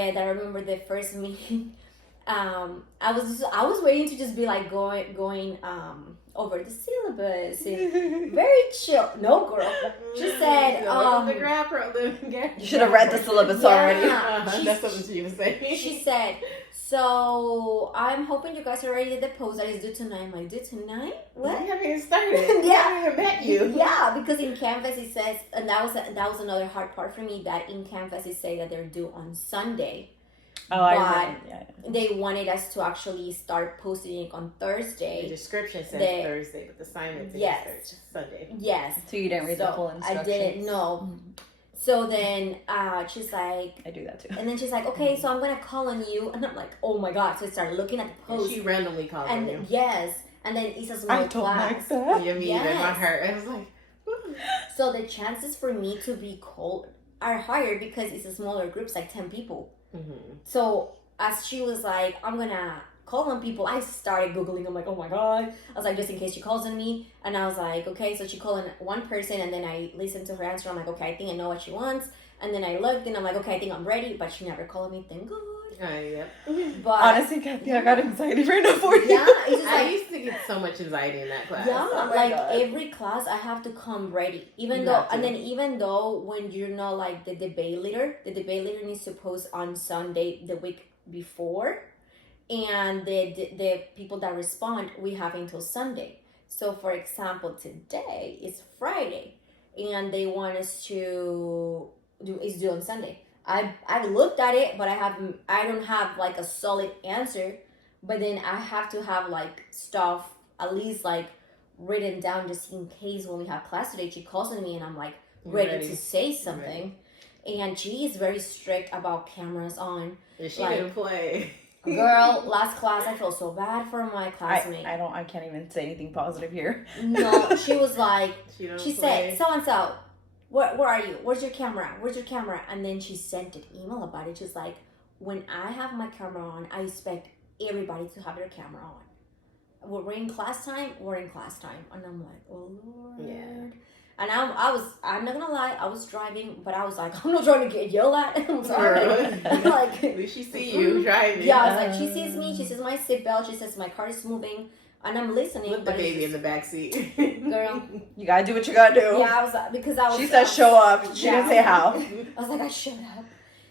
And I remember the first meeting. I was waiting to just be like going over the syllabus and very chill. No, girl. She said, you should have read the syllabus already. That's something she was saying. She said, so I'm hoping you guys already did the post that is due tonight. I'm like, due tonight? What? We haven't even started. We haven't even met you. Yeah, because in Canvas it says, and that was another hard part for me, that in Canvas it say that they're due on Sunday. Oh, but they wanted us to actually start posting it on Thursday. The description says Thursday, but the assignment says Sunday. Yes. So you didn't read the full instructions? I didn't know. So then she's like... I do that too. And then she's like, okay, so I'm going to call on you. And I'm like, oh my God. So I started looking at the post. And she randomly called on you. Yes. And then it's a small class. Like that. Yeah, me either. My heart. I was like... So the chances for me to be called are higher because it's a smaller group. It's like 10 people. Mm-hmm. So as she was like, I'm gonna call on people, I started Googling. I'm like, oh my God. I was like, just in case she calls on me. And I was like, okay. So she called on one person and then I listened to her answer. I'm like, okay, I think I know what she wants. And then I looked and I'm like, okay, I think I'm ready. But she never called me, thank God. Yep. But honestly, Kathy, I got anxiety right now for you. Yeah, it's just I like, used to get so much anxiety in that class. yeah, Oh like God. every class I have to come ready. Even though when you're not like the debate leader needs to post on Sunday the week before, and the people that respond, we have until Sunday. So for example, today is Friday and they want us to is due on Sunday. I looked at it, but I don't have like a solid answer. But then I have to have like stuff at least like written down just in case when we have class today. She calls on me and I'm like ready to say something. And she is very strict about cameras on. And she didn't play. Girl, last class I felt so bad for my classmate. I can't even say anything positive here. No, she was like, she play. said, so and so. Where are you? Where's your camera? Where's your camera? And then she sent an email about it. She's like, when I have my camera on, I expect everybody to have their camera on. We're in class time. We're in class time. And I'm like, oh Lord. Yeah. And I'm not gonna lie, I was driving, but I was like, I'm not trying to get yelled at. I'm sorry. Like, at least she see you driving. Yeah, I was like, she sees me. She sees my seatbelt. She says my car is moving. And I'm listening. With the baby in the back seat. Girl. You gotta do what you gotta do. Yeah, I was like, because I was. She said show up. She didn't say how. I was like, I showed up.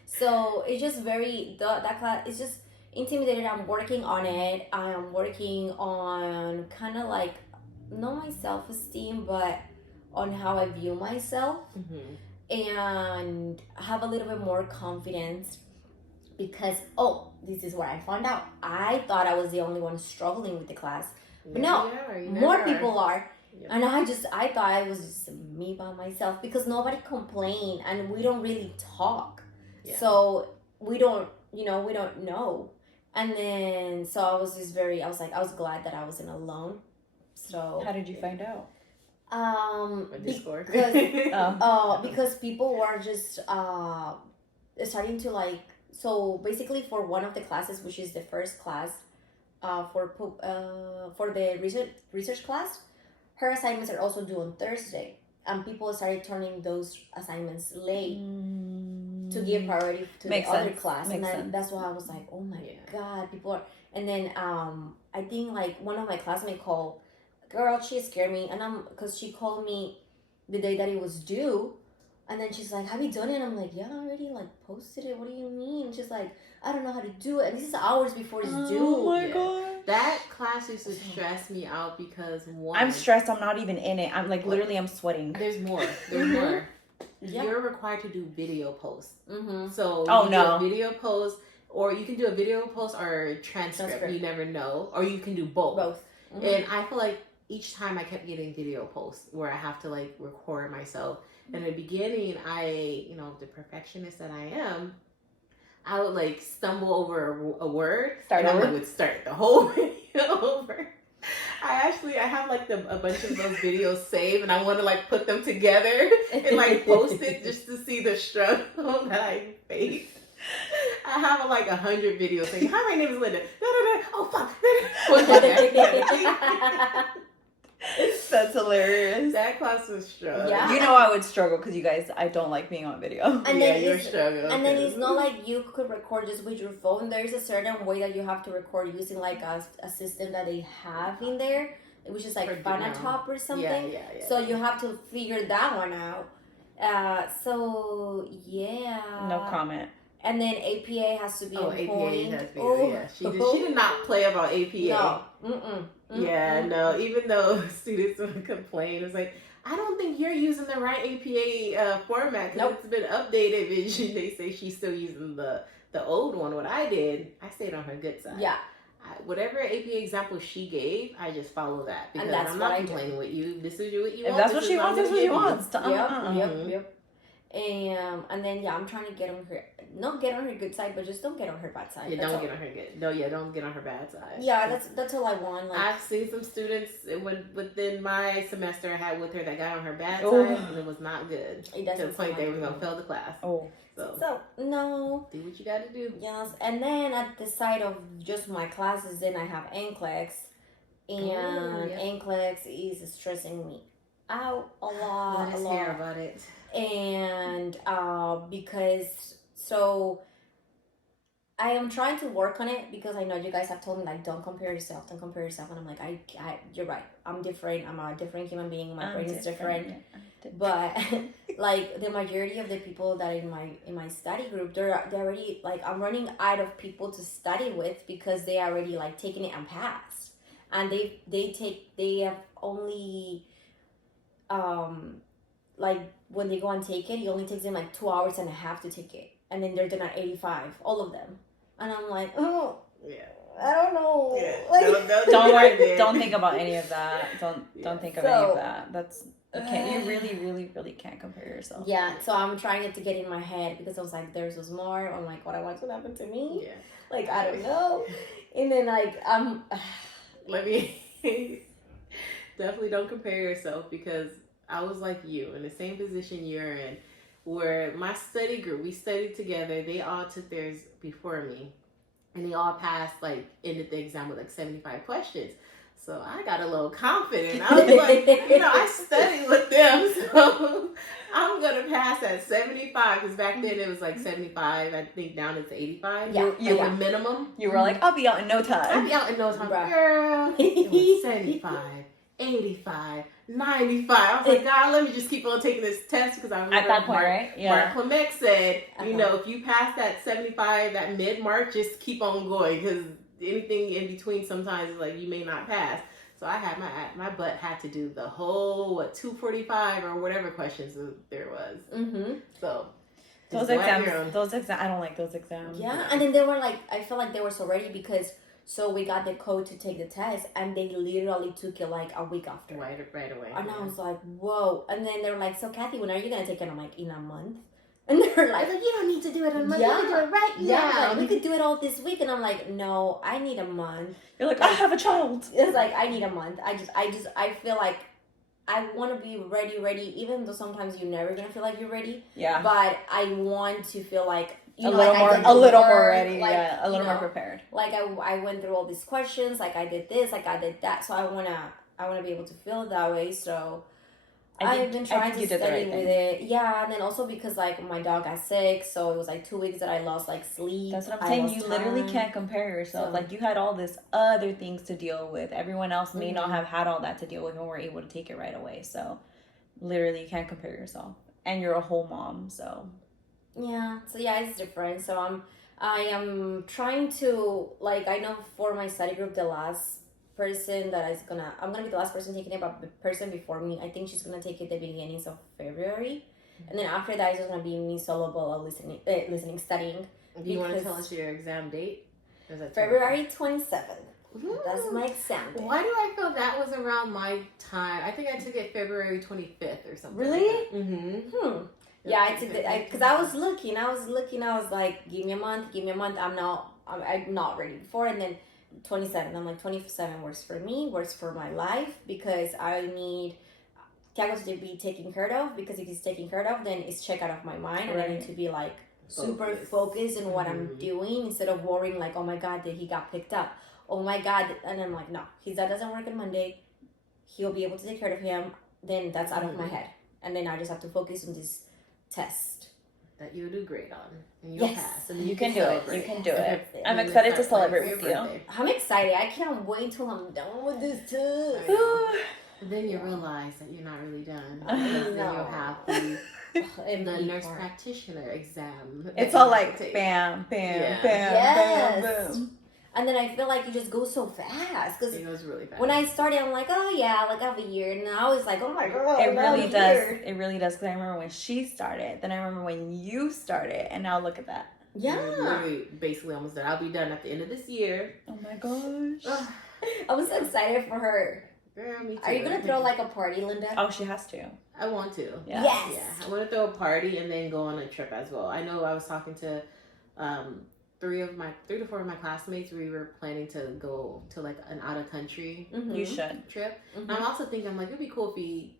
So it's just that class, it's just intimidated. I'm working on it. I am working on kind of like, not my self-esteem, but on how I view myself. Mm-hmm. And have a little bit more confidence because, this is what I found out. I thought I was the only one struggling with the class. But no, more people are. Yep. And I thought I was just me by myself because nobody complained and we don't really talk. Yeah. So we don't know. And then, so I was glad that I wasn't alone. So. How did you find out? Discord. Because people were just starting to like, so basically for one of the classes, which is the first class, for the research class, her assignments are also due on Thursday, and people started turning those assignments late to give priority to the other class. And that's why I was like, oh my God, people are. And then I think like one of my classmates called, girl, she scared me, and because she called me the day that it was due. And then she's like, have you done it? And I'm like, yeah, I already like posted it. What do you mean? And she's like, I don't know how to do it. And this is hours before it's due. Oh my God. That class used to stress me out because I'm stressed. I'm not even in it. I'm like, literally, I'm sweating. There's more. There's more. Yeah. You're required to do video posts. Mm-hmm. So do a video post, or you can do a video post or a transcript. You never know. Or you can do both. Mm-hmm. And I feel like each time I kept getting video posts where I have to like record myself. In the beginning, the perfectionist that I am, I would like stumble over a word. I would start the whole video over. I have like a bunch of those videos saved, and I want to like put them together and like post it just to see the struggle that I face. I have like 100 videos saying, "Hi, my name is Linda." Oh fuck! That's hilarious. That class was strong. Yeah. You know I would struggle because you guys, I don't like being on video. And yeah, then you're struggling. And then it's not like you could record just with your phone. There's a certain way that you have to record using like a system that they have in there, which is like Fanatop or something. Yeah. So you have to figure that one out. So yeah. No comment. And then APA has to be on APA point. has to be. Yeah, she did not play about APA. No. Yeah, no. Even though students would complain, it's like, I don't think you're using the right APA format because it's been updated. And they say she's still using the old one. What I did, I stayed on her good side. Yeah. Whatever APA example she gave, I just follow that because that's I'm what not I complaining with you. This is what you If want. that's what she wants, that's what she wants. Yep. And then I'm trying to get on her, not get on her good side, but just don't get on her bad side. Yeah, don't get on her good. No, don't get on her bad side. Yeah, that's all I want. Like, I've seen some students within my semester I had with her that got on her bad side, and it was not good. To the point they were gonna fail the class. So no. Do what you gotta do. Yes, and then at the side of just my classes, then I have NCLEX, and NCLEX is stressing me out a lot. Let us hear about it. And because I am trying to work on it because I know you guys have told me like don't compare yourself, and I'm like I you're right, I'm different, I'm a different human being, my brain is different. But like the majority of the people that in my study group, they're already like, I'm running out of people to study with because they already like taken it and passed, and they have only like when they go and take it, it only takes them like 2 hours and a half to take it, and then they're done at 85, all of them, and I'm like, oh yeah, I don't know. Yeah. Like, Don't worry. Don't think about any of that. Don't think of any of that. You really can't compare yourself. Yeah, so I'm trying to get in my head because I was like, theirs was more. I'm like, what I want to happen to me? Yeah. Like, I don't know. And then like let me definitely don't compare yourself, because I was like you in the same position you're in, where my study group, we studied together. They all took theirs before me, and they all passed, like ended the exam with like 75 questions. So I got a little confident. I was like, I studied with them, so I'm going to pass at 75. Because back then it was like 75. I think down it's 85. Yeah. You were minimum. You were like, I'll be out in no time. I'll be out in no time. Bruh. Girl, it was 75, 85, 95. I was like, God, let me just keep on taking this test, because I remember at that point, right? Yeah. Mark Clement said, if you pass that 75, that mid-mark, just keep on going, because anything in between sometimes is like you may not pass. So I had my butt had to do the whole 245 or whatever questions there was. So those exams, I don't like those exams. Yeah, and then they were like, I felt like they were so ready because we got the code to take the test, and they literally took it like a week after. Right away. And I was like, whoa. And then they were like, so Kathy, when are you gonna take it? And I'm like, in a month. And they're like, you don't need to do it in a month. You can do it right now. Yeah, like, we could do it all this week. And I'm like, no, I need a month. You're like, I have a child. It's like, I need a month. I feel like I want to be ready, even though sometimes you're never gonna feel like you're ready. Yeah. But I want to feel like a little more ready. Like, yeah, a little more prepared. Like I went through all these questions. Like I did this. Like I did that. So I wanna be able to feel that way. So I've been trying to study with it. Yeah, and then also because like my dog got sick, so it was like 2 weeks that I lost like sleep. That's what I'm saying. You literally can't compare yourself. Like you had all this other things to deal with. Everyone else may not have had all that to deal with and were able to take it right away. So literally you can't compare yourself. And you're a whole mom, so yeah. So yeah, it's different. So I am trying to, like, I know for my study group, the last person that I'm gonna be the last person taking it, but the person before me, I think she's gonna take it the beginnings of February, and then after that it's just gonna be me solo listening, studying. Do you want to tell us your exam date? February 27th. That's my exam date. Why do I feel that was around my time? I think I took it February 25th or something. Really? Like Yeah, I took it because I was looking. I was like, give me a month. I'm not ready before, and then 27. I'm like, 27 works for me, works for my life, because I need Tiago to be taken care of, because if he's taken care of, then it's checked out of my mind, and I need to be like super focused in what I'm doing, instead of worrying like, oh my God, that he got picked up. Oh my God. And I'm like, no, that doesn't work on Monday. he'll be able to take care of him, then that's out of my head. And then I just have to focus on this test. That you'll do great on. And you'll pass. And you can do it. You can do it. I'm excited to celebrate with you. I'm excited. I can't wait till I'm done with this test. And then you realize that you're not really done. Then you'll have the nurse practitioner exam. It's all like bam, bam, bam, bam, boom. And then I feel like it just goes so fast. Because it goes really fast. When I started, I'm like, oh yeah, like I have a year. And I was like, oh my God. It really does. It really does. Because I remember when she started. Then I remember when you started. And now look at that. Yeah. Literally, basically almost done. I'll be done at the end of this year. Oh my gosh. I was so excited for her. Girl, me too. Are you going to throw like a party, Linda? Oh, she has to. I want to. Yeah. Yes. Yeah. I want to throw a party and then go on a trip as well. I know I was talking to 3 to 4 of my classmates. We were planning to go to like an out of country You should trip. And I'm also thinking, I'm like, it'd be cool if we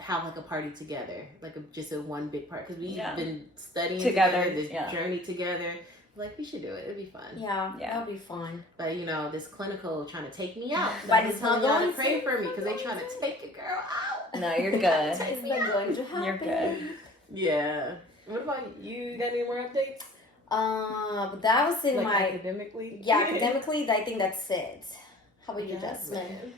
have like a party together, like just a one big part, because we've been studying together, this journey together. Like, we should do it. It'd be fun. Yeah, that would be fun. But you know, this clinical trying to take me out. But it's telling y'all to pray for me because they trying to take a girl out. No, you're good. It's not going to happen. You're good. Yeah. What about you? Got any more updates? But that was in like my academically. Yeah, academically, I think that's it. How about you, Jasmine?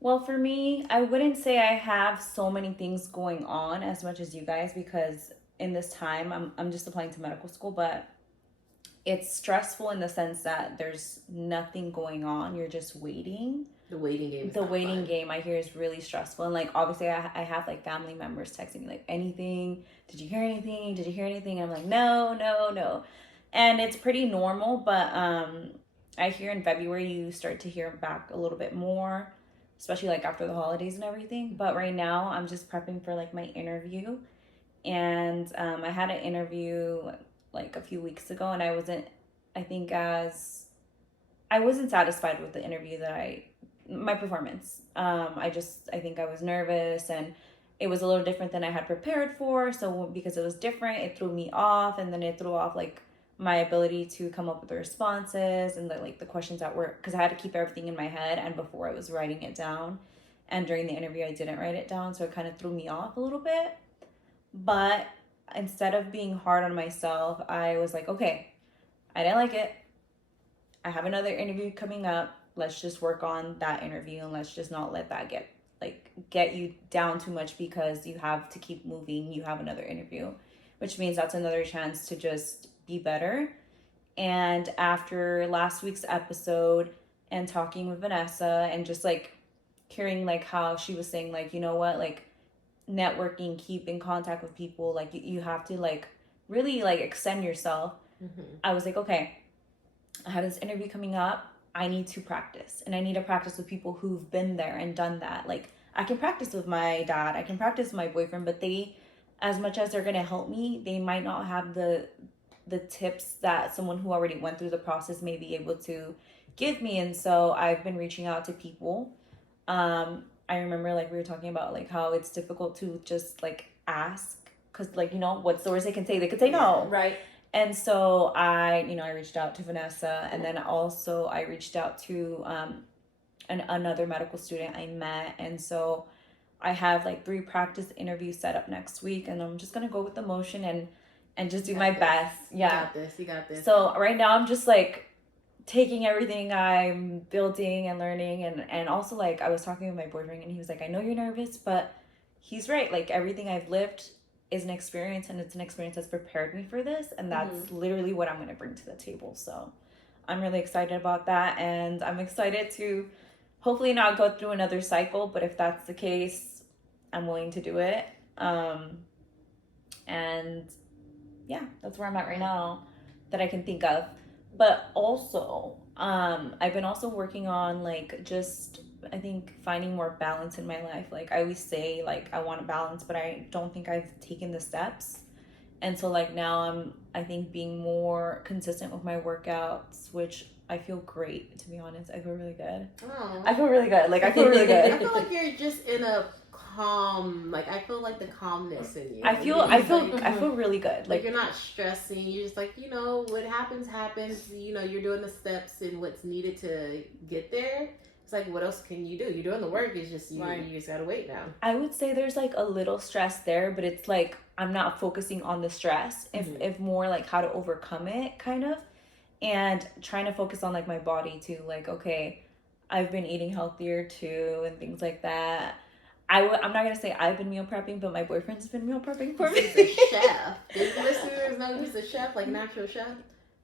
Well, for me, I wouldn't say I have so many things going on as much as you guys, because in this time I'm just applying to medical school, but it's stressful in the sense that there's nothing going on. You're just waiting. The waiting game. The waiting game, I hear, is really stressful. And like, obviously I have like family members texting me like, anything? Did you hear anything? Did you hear anything? And I'm like, no. And it's pretty normal, but I hear in February you start to hear back a little bit more, especially like after the holidays and everything. But right now I'm just prepping for like my interview. And I had an interview like a few weeks ago, and I wasn't satisfied with the interview my performance. I think I was nervous, and it was a little different than I had prepared for. So because it was different, it threw me off, and then it threw off like my ability to come up with the responses and the questions that were, because I had to keep everything in my head, and before I was writing it down, and during the interview I didn't write it down, so it kind of threw me off a little bit. But instead of being hard on myself, I was like, okay, I didn't like it. I have another interview coming up. Let's just work on that interview, and let's just not let that get you down too much, because you have to keep moving. You have another interview, which means that's another chance to just be better. And after last week's episode and talking with Vanessa and just like hearing like how she was saying like, you know what, like networking, keep in contact with people, like you have to like really like extend yourself. I was like, okay, I have this interview coming up. I need to practice, and I need to practice with people who've been there and done that. Like, I can practice with my dad, I can practice with my boyfriend, but they, as much as they're going to help me, they might not have the tips that someone who already went through the process may be able to give me. And so I've been reaching out to people. I remember like we were talking about like how it's difficult to just like ask, because like, you know, what's the worst they can say? They could say no. Right. And so I reached out to Vanessa, and then also I reached out to another medical student I met. And so I have like 3 practice interviews set up next week, and I'm just going to go with the motion and just do my best. Yeah. You got this. So right now I'm just like taking everything I'm building and learning, and also like I was talking with my boyfriend, and he was like, I know you're nervous, but he's right. Like everything I've lived is an experience, and it's an experience that's prepared me for this, and that's literally what I'm going to bring to the table. So I'm really excited about that, and I'm excited to hopefully not go through another cycle, but if that's the case, I'm willing to do it. And yeah, that's where I'm at right now that I can think of. But also, I've been also working on like just, I think, finding more balance in my life. Like I always say, like I want a balance, but I don't think I've taken the steps. And so like now I'm, I think, being more consistent with my workouts, which I feel great, to be honest. I feel really good. Oh. I feel really good. Like I feel really good. I feel like you're just in a calm, like I feel like the calmness in you. I feel really good. Like you're not stressing. You're just like, you know, what happens. You know, you're doing the steps and what's needed to get there. it's like, what else can you do? You're doing the work. It's just you just gotta wait now. I would say there's like a little stress there, but it's like I'm not focusing on the stress. If more like how to overcome it, kind of, and trying to focus on like my body too. Like, okay, I've been eating healthier too, and things like that. I'm not gonna say I've been meal prepping, but my boyfriend's been meal prepping for me. He's a chef. Did listeners know he's a chef, like an actual chef?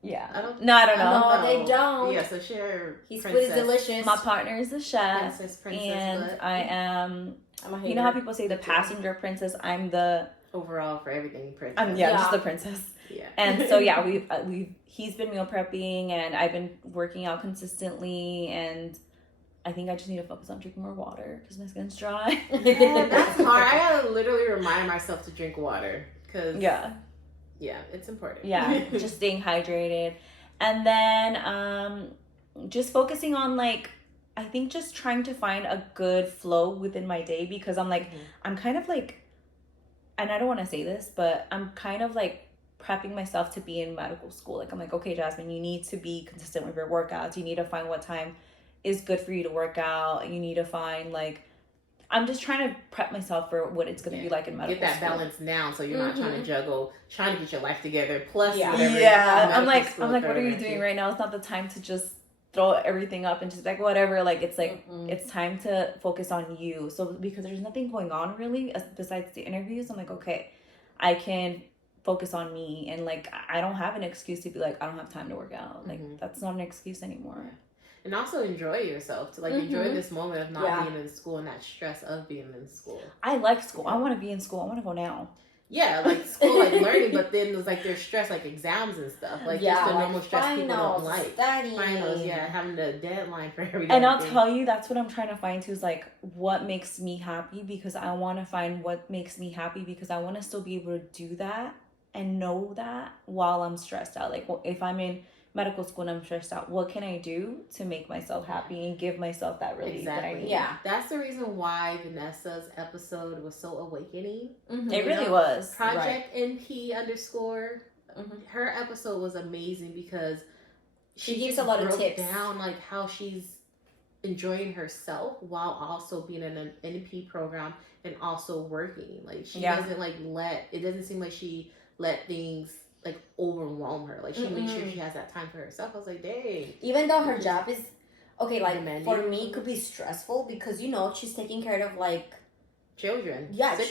Yeah. I don't know. No, they don't. Yeah, so share. His food is delicious. My partner is a chef. Princess, and but I am. I'm a hater. You know how people say the passenger princess? I'm the overall for everything princess. I'm just the princess. Yeah. And so yeah, he's been meal prepping, and I've been working out consistently, and I think I just need to focus on drinking more water because my skin's dry. Yeah, that's hard. I gotta literally remind myself to drink water because yeah, it's important. Yeah, just staying hydrated, and then just focusing on like I think just trying to find a good flow within my day because I'm like I'm kind of like, and I don't want to say this, but I'm kind of like prepping myself to be in medical school. Like I'm like, okay, Jasmine, you need to be consistent with your workouts. You need to find what time is good for you to work out. You need to find like I'm just trying to prep myself for what it's going to be like in medical get that school. balance now so you're not trying to juggle trying to get your life together plus I'm like what are you doing right now? It's not the time to just throw everything up and just like whatever. Like it's like it's time to focus on you. So because there's nothing going on really besides the interviews, I'm like, okay, I can focus on me, and like I don't have an excuse to be like I don't have time to work out. Like that's not an excuse anymore. And also enjoy yourself, to like enjoy this moment of not being in school and that stress of being in school. I like school. I want to be in school. I want to go now. Yeah, like school, like learning, but then there's like there's stress, like exams and stuff. Like just the normal stress people don't like. Studying. Finals, having the deadline for everything. And I'll tell you, that's what I'm trying to find too, is like what makes me happy, because I want to find what makes me happy, because I want to still be able to do that and know that while I'm stressed out. Like if I'm in medical school and I'm stressed out, what can I do to make myself happy and give myself that relief that I need? Yeah, that's the reason why Vanessa's episode was so awakening. It really was. Project NP _ her episode was amazing because she gives a lot of tips down like how she's enjoying herself while also being in an NP program and also working. Like she doesn't like it doesn't seem like she let things like overwhelm her. Like she makes sure she has that time for herself. I was like, dang. Even though her job is okay, like for me, it could be stressful because she's taking care of like children. Yeah, six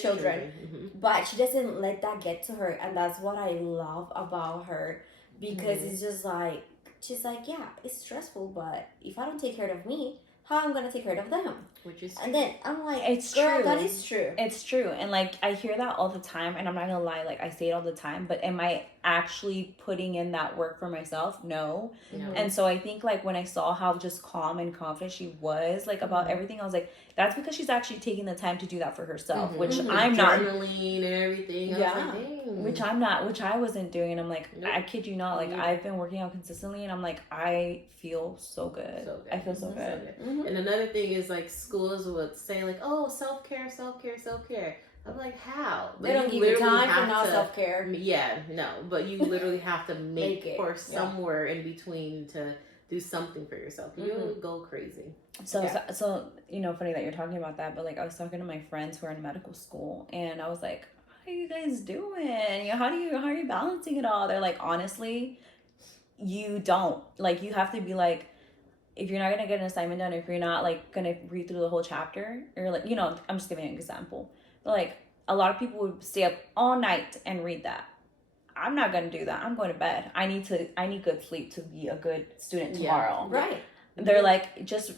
children. But she doesn't let that get to her, and that's what I love about her, because it's just like she's like, yeah, it's stressful, but if I don't take care of me, how I'm gonna take care of them? Which is and then I'm like, it's girl, true. that is true. It's true. And like I hear that all the time, and I'm not gonna lie, like I say it all the time, but am I actually putting in that work for myself? No. And so I think like when I saw how just calm and confident she was like about everything, I was like, that's because she's actually taking the time to do that for herself, which I'm not. Journaling and everything. Which I'm not, which I wasn't doing. And I'm like, I kid you not, like I've been working out consistently, and I'm like, I feel so good. I feel so good. And another thing is like schools would say like, oh, self-care, self-care, self-care. I'm like, how? They don't give you time for not self-care. Yeah, no, but you literally have to make it for somewhere in between to do something for yourself. You'll go crazy. So funny that you're talking about that, but like I was talking to my friends who are in medical school, and I was like, how are you guys doing? How are you balancing it all? They're like, honestly, you don't. Like, you have to be like, if you're not gonna get an assignment done, if you're not like gonna read through the whole chapter, or like, I'm just giving an example. But like a lot of people would stay up all night and read that. I'm not gonna do that. I'm going to bed. I need good sleep to be a good student tomorrow. Yeah. Right. They're like, just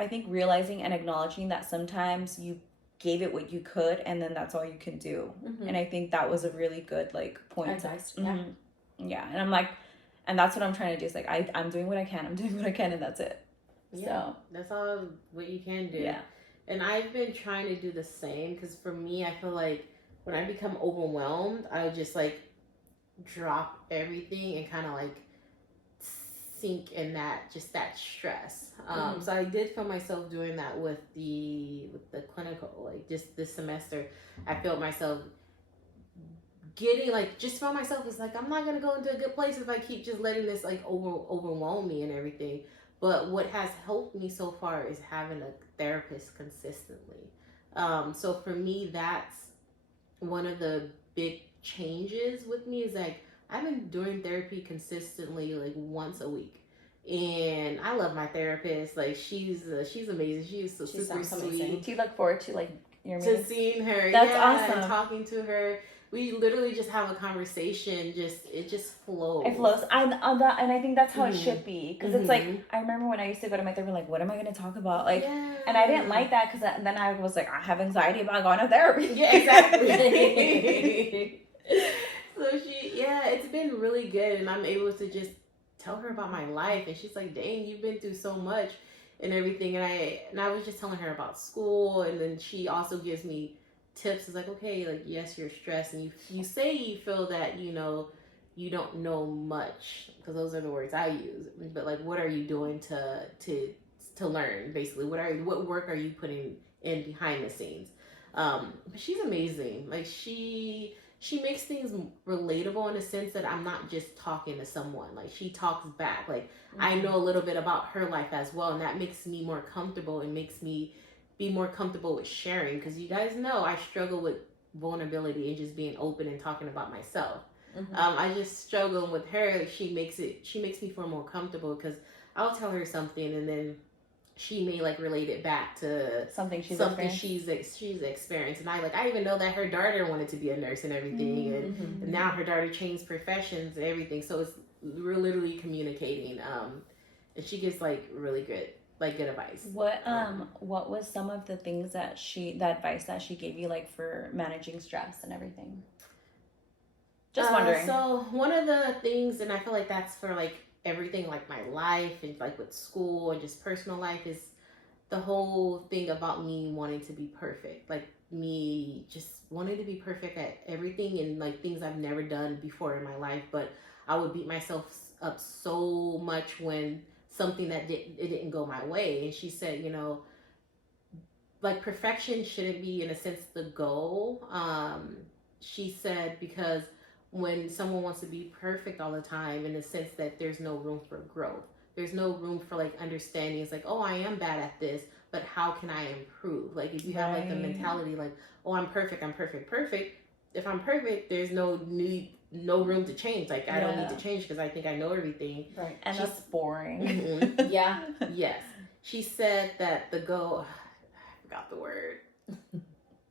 I think realizing and acknowledging that sometimes you gave it what you could, and then that's all you can do. And I think that was a really good like point. Advice. Yeah. And I'm like, and that's what I'm trying to do. Is like I'm doing what I can. I'm doing what I can, and that's it. Yeah, so that's all what you can do. Yeah. And I've been trying to do the same, because for me, I feel like when I become overwhelmed, I would just like drop everything and kind of like sink in that stress. So I did feel myself doing that with the clinical, like just this semester. I felt myself getting like, just felt myself is like, I'm not gonna go into a good place if I keep just letting this like overwhelm me and everything. But what has helped me so far is having a therapist consistently. So for me, that's one of the big changes with me is like I've been doing therapy consistently like once a week. And I love my therapist. Like she's amazing. She's so super sweet. Do you look forward to like your to meetings? seeing her? That's awesome. awesome. And talking to her. We literally just have a conversation. It just flows. It flows. And I think that's how it should be. Because it's like, I remember when I used to go to my therapist, like, what am I going to talk about? Like, and I didn't like that because then I was like, I have anxiety about going to therapy. Yeah, exactly. So it's been really good, and I'm able to just tell her about my life, and she's like, dang, you've been through so much and everything. And I was just telling her about school, and then she also gives me tips. It's like, okay, like, yes, you're stressed, and you say you feel that you don't know much, because those are the words I use, but like, what are you doing to learn, basically? What work are you putting in behind the scenes? But she's amazing. Like she makes things relatable in a sense that I'm not just talking to someone. Like she talks back. Like I know a little bit about her life as well, and that makes me more comfortable and makes me be more comfortable with sharing, because you guys know I struggle with vulnerability and just being open and talking about myself. I just struggle with her. Like she makes me feel more comfortable, because I'll tell her something and then she may like relate it back to something she's experienced. And I even know that her daughter wanted to be a nurse and everything, and now her daughter changed professions and everything. So we're literally communicating, and she gives like really good advice. What was some of the things that advice that she gave you, like for managing stress and everything? Just wondering. So one of the things, and I feel like that's for like everything, like my life and like with school and just personal life, is the whole thing about me wanting to be perfect. Like me just wanting to be perfect at everything, and like things I've never done before in my life. But I would beat myself up so much when something that didn't go my way. And she said, like perfection shouldn't be, in a sense, the goal. She said, because when someone wants to be perfect all the time, in the sense that there's no room for growth, there's no room for like understanding. It's like, oh, I am bad at this, but how can I improve? Like if you have like the mentality like, oh, I'm perfect, if I'm perfect, there's no room to change. Like I don't need to change because I think I know everything. Right. And that's boring. Mm-hmm. Yeah. Yes. She said that the goal, I forgot the word.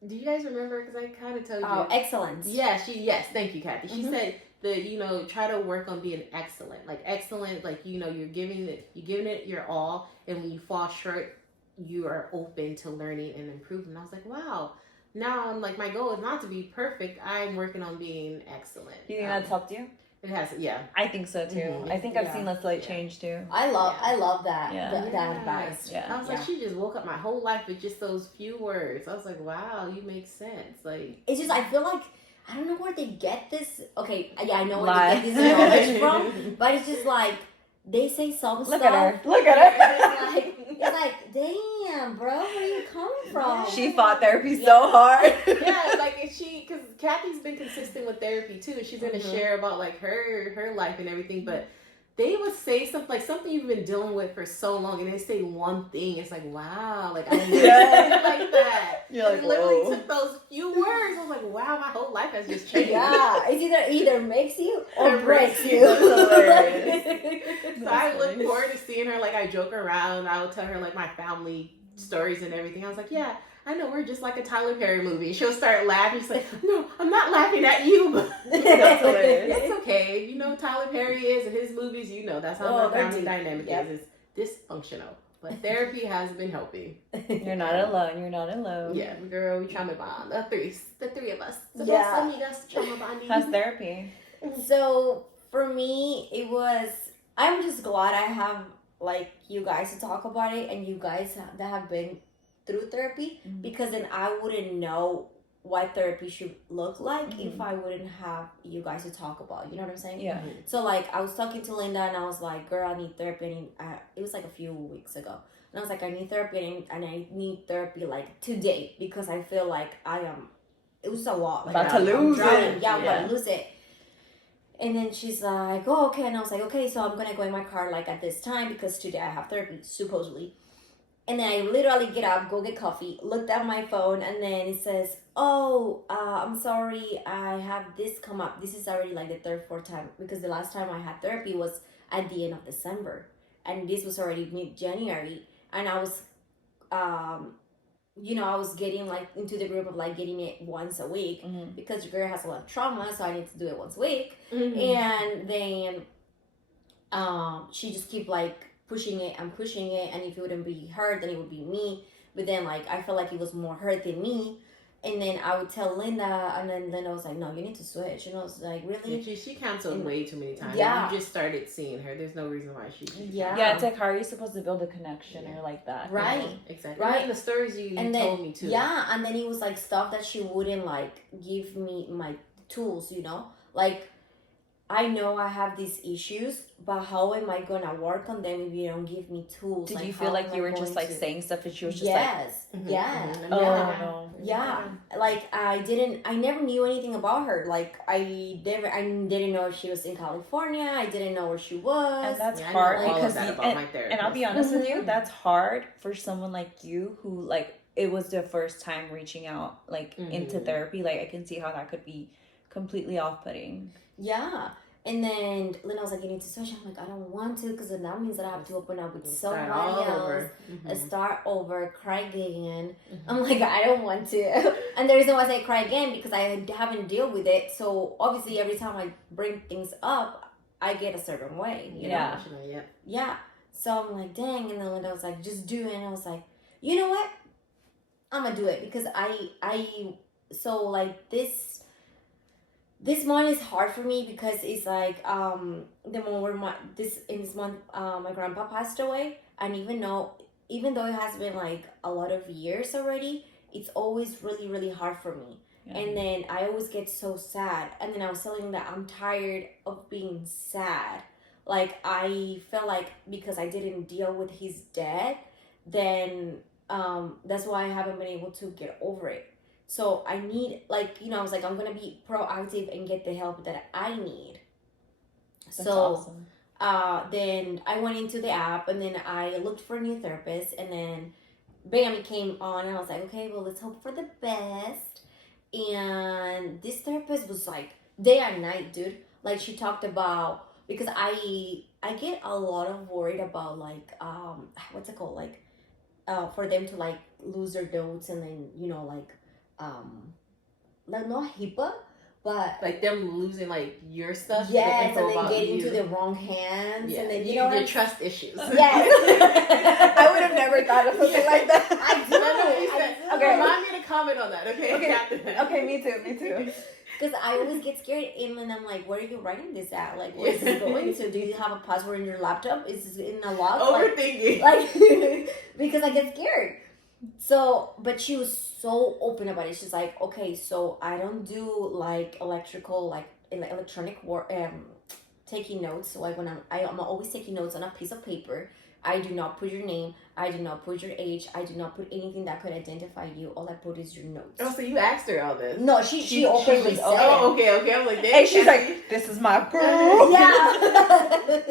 Do you guys remember? Because I kind of told you. Oh, excellence. Yeah, yes, thank you, Kathy. She said that, try to work on being excellent. Like excellent, like, you're giving it your all, and when you fall short, you are open to learning and improving. And I was like, wow. Now I'm like, my goal is not to be perfect. I'm working on being excellent. Do you think that's helped you? It has, yeah. I think so too. I think I've seen that slight change too. I love that. That advice. Yeah. I was like, she just woke up my whole life with just those few words. I was like, wow, you make sense. Like, it's just, I feel like, I don't know where they get this. Okay, yeah, I know where they get this knowledge from, but it's just like, they say some stuff. Look at her. It's like, damn, bro, where are you coming from? She fought therapy so hard. Yeah, like because Kathy's been consistent with therapy too, and she's gonna share about like her life and everything. But they would say something you've been dealing with for so long, and they say one thing. It's like, wow, like I never said it like that. You're like, literally took those few words. I was like, wow, my whole life has just changed. Yeah, it's either makes you or breaks you. So I look forward to seeing her. Like I joke around. I would tell her like my family stories and everything. I was like, yeah, I know we're just like a Tyler Perry movie. She'll start laughing. She's like, no, I'm not laughing at you. But that's hilarious. It's okay. You know who Tyler Perry is and his movies. That's how our family dynamic is. It's dysfunctional. But therapy has been helping. You're not alone. Yeah, girl, we trauma bond. The three of us. The Yeah. dos amigas trauma bonding. How's therapy? So for me, I'm just glad I have like you guys to talk about it, and you guys that have been through therapy, because then I wouldn't know what therapy should look like if I wouldn't have you guys to talk about. You know what I'm saying? Yeah. So like I was talking to Linda, and I was like, girl, I need therapy. And it was like a few weeks ago. And I was like, I need therapy, and I need therapy like today, because I feel like it was a lot. Like, about to lose it. Yeah, I'm about to lose it. And then she's like, oh, okay. And I was like, okay, so I'm going to go in my car like at this time because today I have therapy, supposedly. And then I literally get up, go get coffee, looked at my phone, and then it says, oh, I'm sorry, I have this come up. This is already like the third, fourth time because the last time I had therapy was at the end of December. And this was already mid-January. And I was, I was getting like into the group of like getting it once a week because your girl has a lot of trauma, so I need to do it once a week. And then she just keep like pushing it, and if it wouldn't be her, then it would be me. But then like I felt like it was more her than me. And then I would tell Linda, and then Linda was like, no, you need to switch. And I was like, really? Yeah, she canceled way too many times. Yeah. You just started seeing her. There's no reason why she Yeah, it's like, how are you supposed to build a connection or like that? Right. You know? Exactly. Right. And the stories you told me too. Yeah, and then it was like stuff that she wouldn't like give me my tools, Like, I know I have these issues, but how am I gonna work on them if you don't give me tools? Did like, you feel like you were just like saying stuff and she was just like, yeah, oh no, yeah. Like I never knew anything about her. Like I didn't know if she was in California. I didn't know where she was. And that's hard because and I'll be honest with you, that's hard for someone like you who like it was their first time reaching out like into therapy. Like I can see how that could be completely off-putting. Yeah. And then Linda was like, you need to switch. I'm like, I don't want to, because then that means that I have to open up with somebody else, start over, cry again. I'm like, I don't want to. And the reason why I say cry again, because I haven't dealt with it. So obviously every time I bring things up, I get a certain way, you know? Yeah. So I'm like, dang. And then Linda was like, just do it. And I was like, you know what? I'm going to do it because so like this month is hard for me because it's like the moment this month my grandpa passed away, and even though it has been like a lot of years already, it's always really, really hard for me. And then I always get so sad, and then I was telling him that I'm tired of being sad. Like I felt like because I didn't deal with his death, then that's why I haven't been able to get over it. So I need, like, I was like, I'm going to be proactive and get the help that I need. That's awesome. Then I went into the app, and then I looked for a new therapist, and then bam, it came on, and I was like, okay, well, let's hope for the best. And this therapist was like day and night, dude. Like she talked about, because I get a lot of worried about like, what's it called? Like, for them to like lose their notes, and then, like not HIPAA, but like them losing like your stuff. Yes, and then getting into the wrong hands, and then your trust issues. Yes, I would have never thought of something like that. I do. Okay, remind me to comment on that. Okay, me too. Because I always get scared, and then I'm like, where are you writing this at? Like, where is this going to? Do you have a password in your laptop? Is this in a log? Overthinking. Like because I get scared. So, but she was so open about it. She's like, okay, so I don't do like electrical, like electronic work, taking notes. So like when I'm always taking notes on a piece of paper. I do not put your name. I do not put your age. I do not put anything that could identify you. All I put is your notes. Oh, so you asked her all this? No, she openly said. Oh, okay. I'm like, and she's like, this is my girl. Yeah.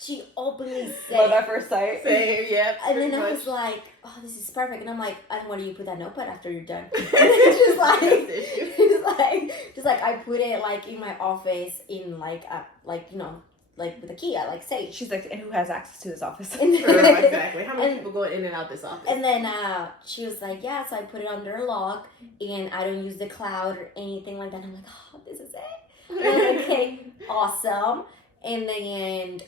She openly said. Love at first sight. Same, yeah. And then I was like, oh, this is perfect. And I'm like, and where do you put that notepad after you're done? And she's like, I put it like in my office in like with a key, I like safe. She's like, and who has access to this office? Exactly. How many people go in and out this office? And then she was like, yeah, so I put it under a lock, and I don't use the cloud or anything like that. And I'm like, oh, this is it. And I'm like, okay, awesome. And then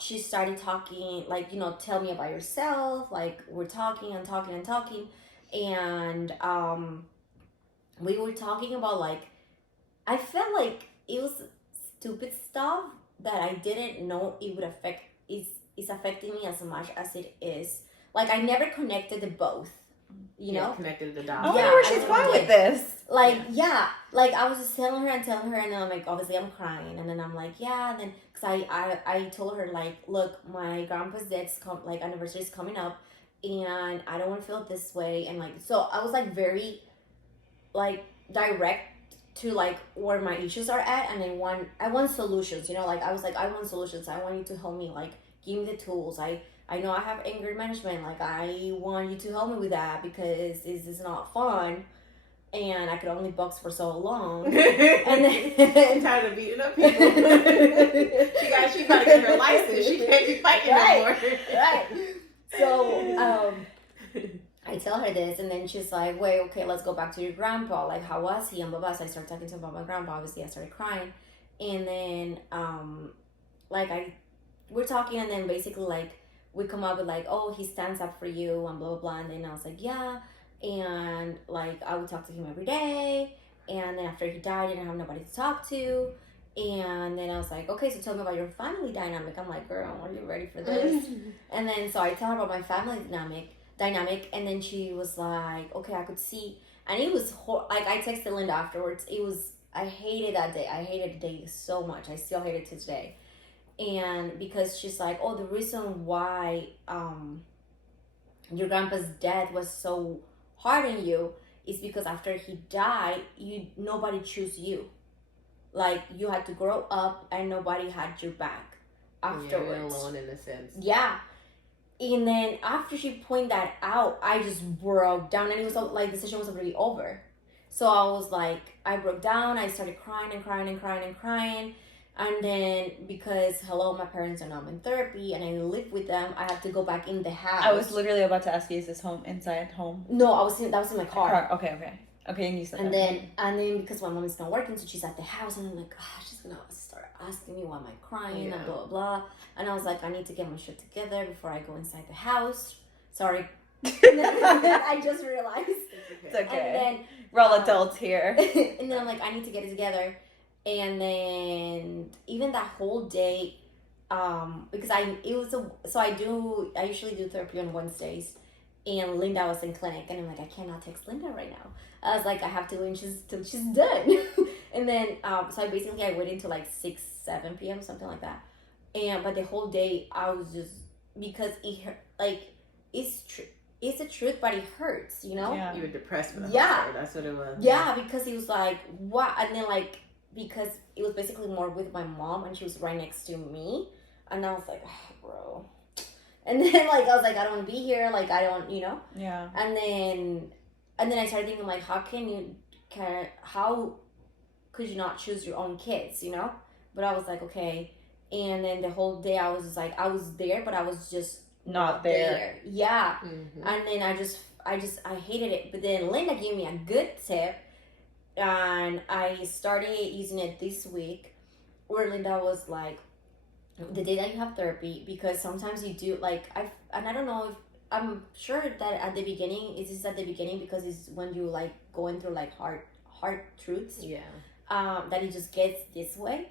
she started talking, like, tell me about yourself. Like, we're talking and talking and talking. And we were talking about, like, I felt like it was stupid stuff that I didn't know it would affect, is affecting me as much as it is. Like, I never connected the both, you know? Connected the dots. I wonder where she's going with this. Like, like, I was just telling her, and then I'm like, obviously I'm crying, and then I'm like, yeah, and then, because I told her, like, look, my grandpa's death's anniversary is coming up, and I don't want to feel this way, and, like, so I was, like, very, like, direct to like where my issues are at, and I want solutions, you know, like I was like, I want solutions. I want you to help me, like give me the tools. I know I have anger management, like I want you to help me with that because this is not fun, and I could only box for so long. And then tired of beating up people. She got to get her license. She can't be fighting anymore. Right. So I tell her this, and then she's like, wait, okay, let's go back to your grandpa. Like, how was he? And blah, blah. So I started talking to him about my grandpa. Obviously, I started crying. And then, we're talking, and then basically, like, we come up with, like, oh, he stands up for you, and blah, blah, blah. And then I was like, yeah. And, like, I would talk to him every day. And then after he died, I didn't have nobody to talk to. And then I was like, okay, so tell me about your family dynamic. I'm like, girl, are you ready for this? And then, so I tell her about my family dynamic, and then she was like, okay, I could see. And it was like, I texted Linda afterwards. I hated that day. I hated the day so much. I still hate it to today. And because she's like, oh, the reason why your grandpa's death was so hard on you is because after he died, nobody chose you. Like, you had to grow up and nobody had your back afterwards. Yeah, you're alone in a sense. Yeah. And then after she pointed that out, I just broke down, and it was like the session was already over. So I was like, I broke down. I started crying and crying and crying and crying. And then because, hello, my parents are now in therapy and I live with them, I have to go back in the house. I was literally about to ask you, is this inside home? No, that was in my car. Okay, and you said and that. then because my mom is not working, so she's at the house, and I'm like, she's gonna start asking me why am I crying and blah blah blah. And I was like, I need to get my shit together before I go inside the house. Sorry. And then I just realized. It's okay. And then we're all adults here. And then I'm like, I need to get it together. And then even that whole day, because I usually do therapy on Wednesdays, and Linda was in clinic, and I'm like, I cannot text Linda right now. I was like, I have to wait till she's done. And then so I waited until like 6-7 p.m. something like that. But the whole day I was just, because it's the truth, but it hurts, you know. Yeah. You were depressed for the whole day. That's what it was. Yeah, because he was like, what? And then like, because it was basically more with my mom, and she was right next to me, and I was like, bro. And then like I was like, I don't want to be here, like I don't, you know. Yeah. And then I started thinking, like, how could you not choose your own kids, you know? But I was like, okay. And then the whole day I was just like, I was there, but I was just not there. Yeah. Mm-hmm. And then I hated it. But then Linda gave me a good tip, and I started using it this week, where Linda was like, the day that you have therapy, because sometimes you do, like, I don't know if, I'm sure that at the beginning, because it's when you like going through like hard truths. Yeah. That it just gets this way.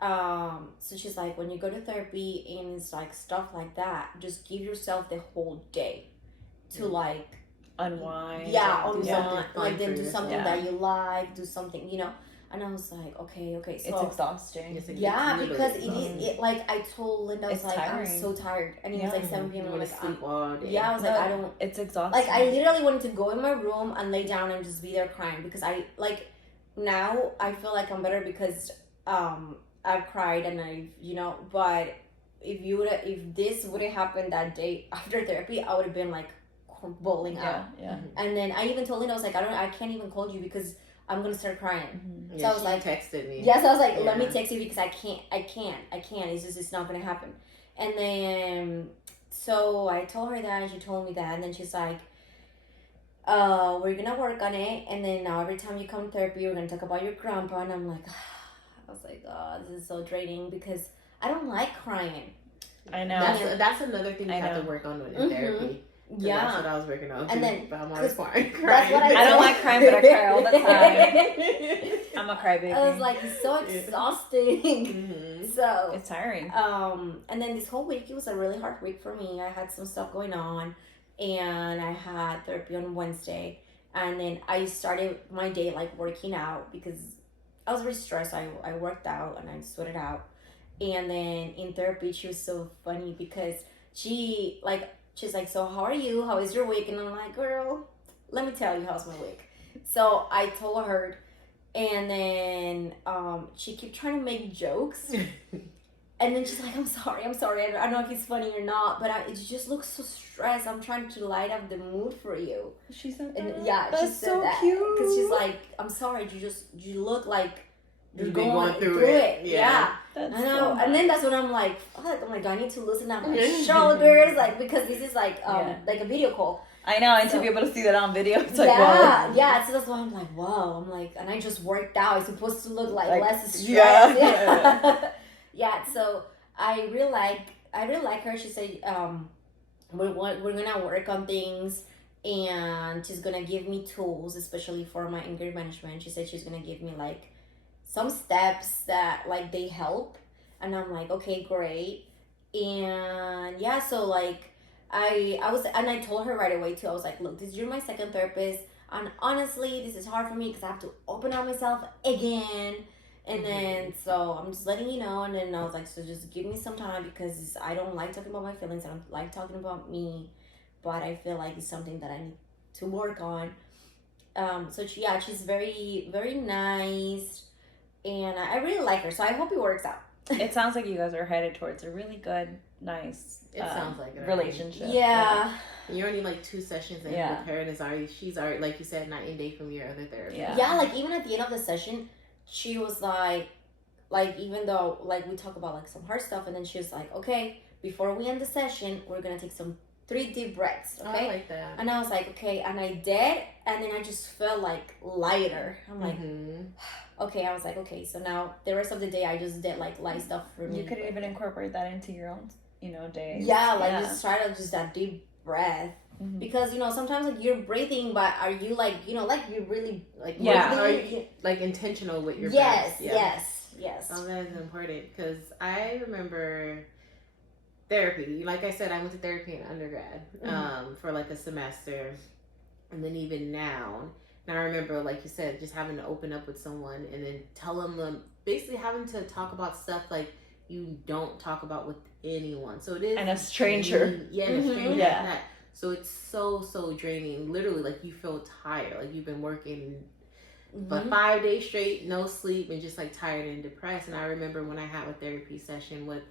So she's like, when you go to therapy and it's like stuff like that, just give yourself the whole day to like unwind. Yeah, unwind. Like then do something that you like, do something, you know. And I was like, okay. So it's exhausting. Because it like I told Linda, I was like, tiring. I'm so tired, and it was like 7 p.m. I want to sleep all day. Yeah, I was like, I don't. It's exhausting. Like I literally wanted to go in my room and lay down and just be there crying, because I like now I feel like I'm better because I've cried and I, you know. But if this would have happened that day after therapy, I would have been like bawling out. Yeah. And then I even told Linda, I was like, I can't even call you because I'm gonna start crying. Mm-hmm. So I was like, texted me. Yes, I was like, let me text you because I can't. It's not gonna happen. And then so I told her that, and she told me that, and then she's like, we're gonna work on it, and then now every time you come to therapy, we're gonna talk about your grandpa. And I'm like, I was like, oh, this is so draining because I don't like crying. I know. That's another thing you have to work on in therapy. Yeah, that's what I was working on. And then, but I'm always crying. That's what I don't like crying, but I cry all the time. I'm a crybaby. I was like, it's so exhausting. Mm-hmm. So it's tiring. And then this whole week, it was a really hard week for me. I had some stuff going on, and I had therapy on Wednesday, and then I started my day like working out because I was very stressed. I worked out and I sweated out, and then in therapy, she was so funny because she's like, so how are you? How is your week? And I'm like, girl, let me tell you how's my week. So I told her, And then she kept trying to make jokes. And then she's like, I'm sorry. I don't know if it's funny or not, but it just looks so stressed. I'm trying to light up the mood for you. She said that? And yeah, that's she said so that. cute. Because she's like, I'm sorry, you look like you're You've been going through it. Yeah. That's I know. so nice. And then that's when I'm like, fuck, I'm like, do I need to loosen up my shoulders? Like, because this is like like a video call. I know, and to be able to see that on video, it's like, yeah, whoa. yeah. So that's why I'm like, wow. I'm like, and I just worked out. It's supposed to look like less stress. Yeah. Yeah. So I really like her. She said, we're gonna work on things, and she's gonna give me tools, especially for my anger management. She said she's gonna give me like some steps that like they help, and I'm like, okay, great. And yeah, so like I told her right away too. I was like, look, you're my second therapist, and honestly, this is hard for me because I have to open up myself again. And then, so I'm just letting you know. And then I was like, so just give me some time because I don't like talking about my feelings. I don't like talking about me, but I feel like it's something that I need to work on. So she's very, very nice, and I really like her. So I hope it works out. It sounds like you guys are headed towards a really good, nice sounds like it, relationship. Yeah. You're only like 2 sessions in with her, and she's already, like you said, night and day from your other therapist. Yeah, like even at the end of the session, she was like even though like we talk about like some hard stuff, and then she was like, okay, before we end the session, we're gonna take some 3 deep breaths. Okay, I like that. And I was like, okay, and I did, and then I just felt like lighter. I'm like, okay. I was like, okay, so now the rest of the day I just did like light stuff for me. You could even incorporate that into your own, days. Yeah, like just try to just that deep breath. Because sometimes like you're breathing, but are you like like you really like are you like intentional with your breath? Yes. Oh, that is important because I remember therapy. Like I said, I went to therapy in undergrad for like a semester, and then even now. And I remember, like you said, just having to open up with someone and then telling them, basically having to talk about stuff like you don't talk about with anyone. So it is, and a stranger. A stranger. Yeah. So it's so draining. Literally, like you feel tired, like you've been working, but 5 days straight, no sleep, and just like tired and depressed. And I remember when I had a therapy session with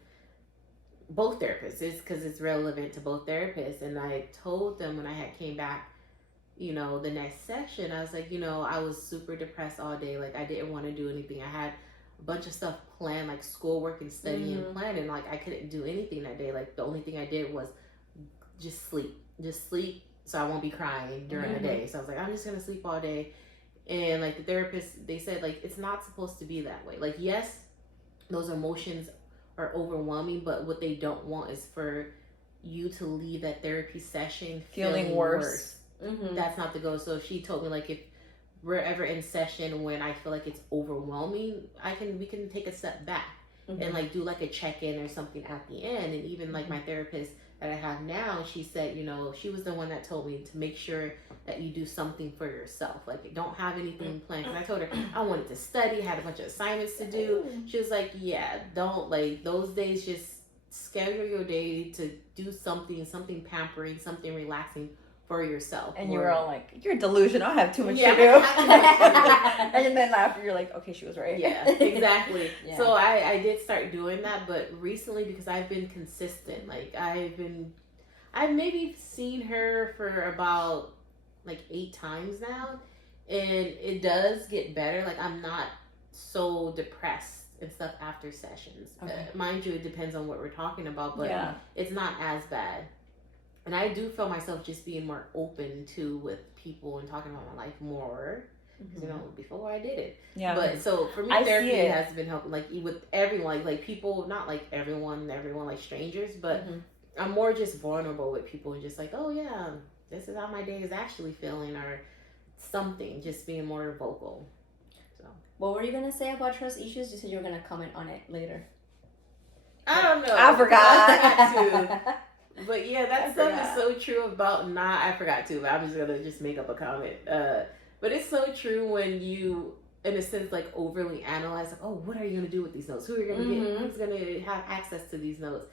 both therapists, because it's relevant to both therapists. And I told them when I had came back, the next session, I was like, I was super depressed all day. Like I didn't want to do anything. I had a bunch of stuff planned, like schoolwork and studying planned, and like I couldn't do anything that day. Like the only thing I did was just sleep so I won't be crying during the day. So I was like, I'm just gonna sleep all day. And like the therapist, they said like it's not supposed to be that way. Like yes, those emotions are overwhelming, but what they don't want is for you to leave that therapy session feeling worse. That's not the goal. So she told me like if we're ever in session when I feel like it's overwhelming, we can take a step back and like do like a check-in or something at the end. And even like my therapist that I have now, she said, she was the one that told me to make sure that you do something for yourself. Like don't have anything planned. Because I told her I wanted to study, had a bunch of assignments to do. She was like, yeah, don't like those days, just schedule your day to do something pampering, something relaxing for yourself. And you were all like, you're delusional, I have too much to do. And then after you're like, okay, she was right. Yeah, exactly. So I did start doing that, but recently because I've been consistent, like I've maybe seen her for about like 8 times now, and it does get better. Like I'm not so depressed and stuff after sessions. Mind you, it depends on what we're talking about, but it's not as bad. And I do feel myself just being more open to with people and talking about my life more. Because, before I did it. Yeah. But so for me, therapy has been helping, like with everyone, like people, not like everyone, like strangers, but I'm more just vulnerable with people and just like, oh yeah, this is how my day is actually feeling or something, just being more vocal. So. What were you going to say about trust issues? You said you were going to comment on it later. I don't know. I forgot. to. But yeah, that stuff is so true about I forgot to, but I'm just gonna make up a comment. But it's so true when you, in a sense, like overly analyze, like, oh, what are you gonna do with these notes? Who are you gonna get? Who's gonna have access to these notes?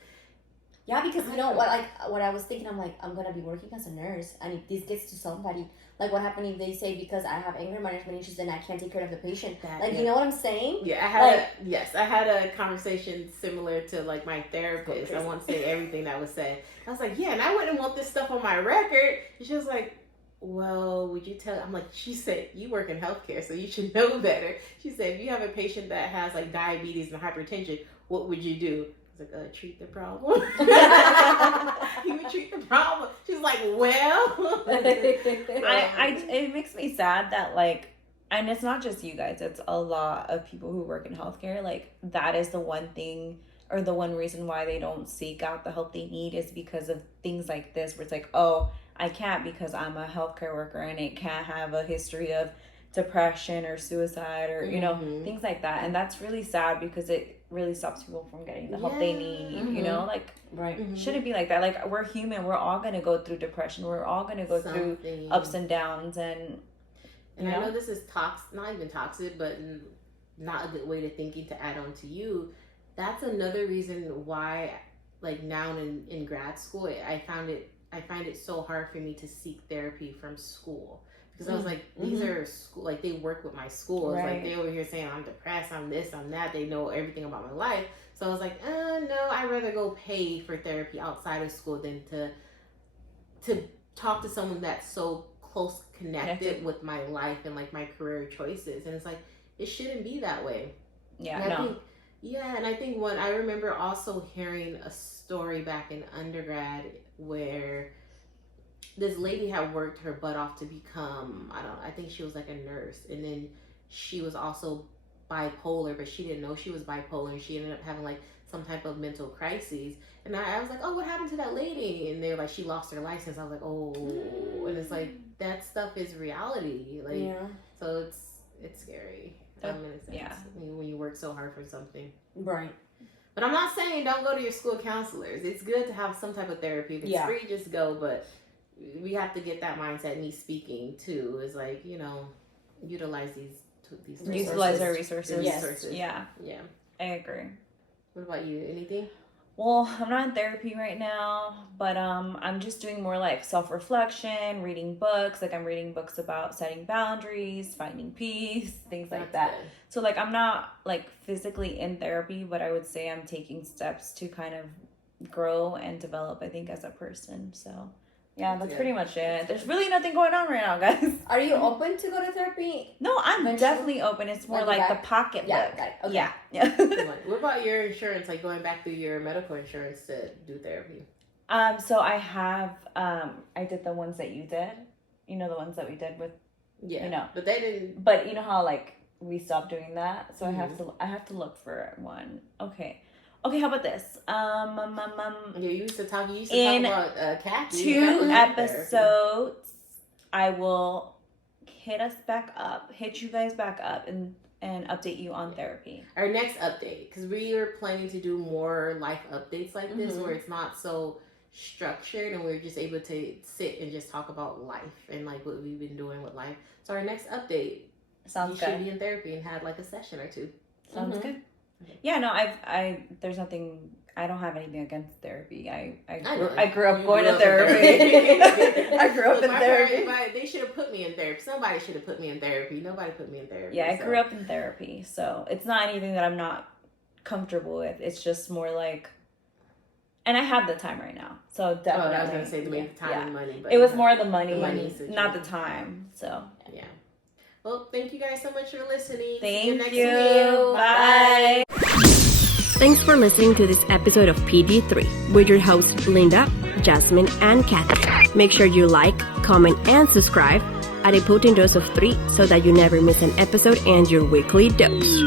Yeah, because you know what, like what I was thinking, I'm like, I'm gonna be working as a nurse, and if this gets to somebody, like what happened if they say because I have anger management issues, then I can't take care of the patient. You know what I'm saying? Yeah, I had a conversation similar to like my therapist. I won't say everything that was said. I was like, yeah, and I wouldn't want this stuff on my record. And she was like, well, would you tell? I'm like, she said, you work in healthcare, so you should know better. She said, if you have a patient that has like diabetes and hypertension, what would you do? Like, treat the problem. You would treat the problem. She's like, well. It makes me sad that, like, and it's not just you guys, it's a lot of people who work in healthcare. Like, that is the one thing, or the one reason why they don't seek out the help they need is because of things like this, where it's like, oh, I can't because I'm a healthcare worker and it can't have a history of depression or suicide or, you know, things like that. And that's really sad because it really stops people from getting the help they need, you know, like, shouldn't be like that. Like, we're human, we're all gonna go through depression, we're all gonna go through ups and downs, and I know this is not even toxic, but not a good way to thinking to add on to you. That's another reason why, like, now in grad school, I find it so hard for me to seek therapy from school. Because I was like, these are school, like, they work with my school. It's like, they over here saying I'm depressed, I'm this, I'm that. They know everything about my life. So I was like, no, I'd rather go pay for therapy outside of school than to talk to someone that's so close connected with my life and, like, my career choices. And it's like, it shouldn't be that way. Yeah, and I think I remember also hearing a story back in undergrad where this lady had worked her butt off to become, I think she was like a nurse, and then she was also bipolar, but she didn't know she was bipolar, and she ended up having like some type of mental crises. And I was like, oh, what happened to that lady? And they're like, she lost her license. I was like, oh, and it's like, that stuff is reality. Like, so it's scary. In a sense, when you work so hard for something. Right. But I'm not saying don't go to your school counselors. It's good to have some type of therapy. If it's free, just go, but we have to get that mindset. Me speaking too is like, you know, utilize these utilize our resources. Yes. Yeah, I agree. What about you? Anything? Well, I'm not in therapy right now, but I'm just doing more like self-reflection, reading books. Like, I'm reading books about setting boundaries, finding peace, things like that. Good. So, like, I'm not like physically in therapy, but I would say I'm taking steps to kind of grow and develop, I think, as a person. So yeah, that's pretty much it. There's really nothing going on right now, guys. Are you open to go to therapy? No, I'm definitely open. It's more like the pocketbook. Yeah, okay. Yeah. What about your insurance? Like, going back through your medical insurance to do therapy? So I have, I did the ones that you did. You know, the ones that we did with, you know. But they didn't. But you know how, like, we stopped doing that? So I have to look for one. Okay, how about this? You used to talk about cats. 2 episodes, I will hit you guys back up and update you on therapy. Our next update, because we are planning to do more life updates like this, where it's not so structured and we're just able to sit and just talk about life and like what we've been doing with life. So our next update, sounds you good. Should be in therapy and have like a session or 2. Sounds good. Yeah, no, there's nothing, I don't have anything against therapy. I grew up going to therapy. I grew up in therapy. They should have put me in therapy. Somebody should have put me in therapy. Nobody put me in therapy. Yeah, I grew up in therapy, so it's not anything that I'm not comfortable with. It's just more like, and I have the time right now, so definitely. I was going to say the time and money. But it was more the money not the time, so. Yeah. Well, thank you guys so much for listening. Thank See you next you. week. Bye. Thanks for listening to this episode of PG3 with your hosts Linda, Jasmine, and Kathy. Make sure you like, comment, and subscribe at a potent dose of 3 so that you never miss an episode and your weekly dose.